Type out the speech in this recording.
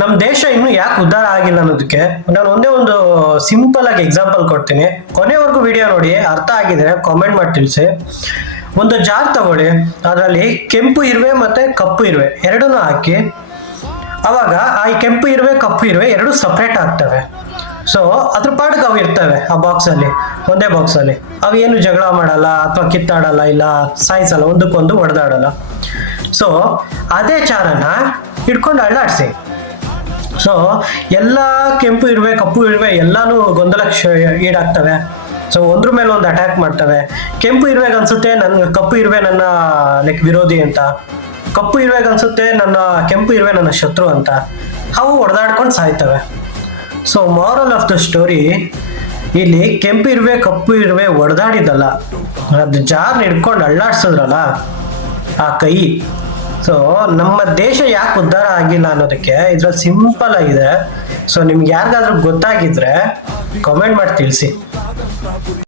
ನಮ್ಮ ದೇಶ ಇನ್ನು ಯಾಕೆ ಉದ್ಧಾರ ಆಗಿಲ್ಲ ಅನ್ನೋದಕ್ಕೆ ನಾನು ಒಂದೇ ಒಂದು ಸಿಂಪಲ್ ಆಗಿ ಎಕ್ಸಾಂಪಲ್ ಕೊಡ್ತೀನಿ. ಕೊನೆವರೆಗೂ ವಿಡಿಯೋ ನೋಡಿ, ಅರ್ಥ ಆಗಿದ್ರೆ ಕಾಮೆಂಟ್ ಮಾಡಿ ತಿಳಿಸಿ. ಒಂದು ಜಾರ್ ತಗೊಳ್ಳಿ, ಅದರಲ್ಲಿ ಕೆಂಪು ಇರುವೆ ಮತ್ತೆ ಕಪ್ಪು ಇರುವೆ ಎರಡನ್ನೂ ಹಾಕಿ, ಅವಾಗ ಆ ಕೆಂಪು ಇರುವೆ ಕಪ್ಪು ಇರುವೆ ಎರಡು ಸಪ್ರೇಟ್ ಆಗ್ತವೆ. ಸೊ ಅದ್ರ ಪಾಡಿಗೆ ಅವು ಇರ್ತವೆ ಆ ಬಾಕ್ಸ್ ಅಲ್ಲಿ, ಒಂದೇ ಬಾಕ್ಸ್ ಅಲ್ಲಿ. ಅವು ಏನು ಜಗಳ ಮಾಡಲ್ಲ ಅಥವಾ ಕಿತ್ತಾಡಲ್ಲ, ಇಲ್ಲ ಸಾಯಿಸಲ್ಲ, ಒಂದಕ್ಕೊಂದು ಹೊಡೆದಾಡಲ್ಲ. ಸೊ ಅದೇ ಚಾರನ ಹಿಡ್ಕೊಂಡು ಅಳ್ಳಾಡ್ಸಿ. ಸೊ ಎಲ್ಲ ಕೆಂಪು ಇರುವೆ ಕಪ್ಪು ಇರುವೆ ಎಲ್ಲಾನು ಗೊಂದಲಕ್ಕೆ ಈಡಾಗ್ತವೆ. ಸೊ ಒಂದ್ರ ಮೇಲೆ ಒಂದು ಅಟ್ಯಾಕ್ ಮಾಡ್ತವೆ. ಕೆಂಪು ಇರುವೆಗೆ ಅನ್ಸುತ್ತೆ ಕಪ್ಪು ಇರುವೆ ನನ್ನ ಲೈಕ್ ವಿರೋಧಿ ಅಂತ, ಕಪ್ಪು ಇರುವೆಗೆ ಅನ್ಸುತ್ತೆ ಕೆಂಪು ಇರುವೆ ನನ್ನ ಶತ್ರು ಅಂತ. ಅವು ಹೊಡೆದಾಡ್ಕೊಂಡು ಸಾಯ್ತವೆ. So moral of the story, ಇಲ್ಲಿ ಕೆಂಪು ಇರುವೆ ಕಪ್ಪು ಇರುವೆ ಹೊಡೆದಾಡಿದಲ್ಲ, ಅದು ಜಾರ್ ಹಿಡ್ಕೊಂಡು ಅಳ್ಳಾಡ್ಸಿದ್ರಲ್ಲ ಆ ಕೈ. ಸೊ ನಮ್ಮ ದೇಶ ಯಾಕೆ ಉದ್ಧಾರ ಆಗಿಲ್ಲ ಅನ್ನೋದಕ್ಕೆ ಇದ್ರಲ್ಲಿ ಸಿಂಪಲ್ ಆಗಿದೆ. ಸೊ ನಿಮ್ಗೆ ಯಾರಿಗಾದ್ರೂ ಗೊತ್ತಾಗಿದ್ರೆ ಕಾಮೆಂಟ್ ಮಾಡಿ ತಿಳಿಸಿ.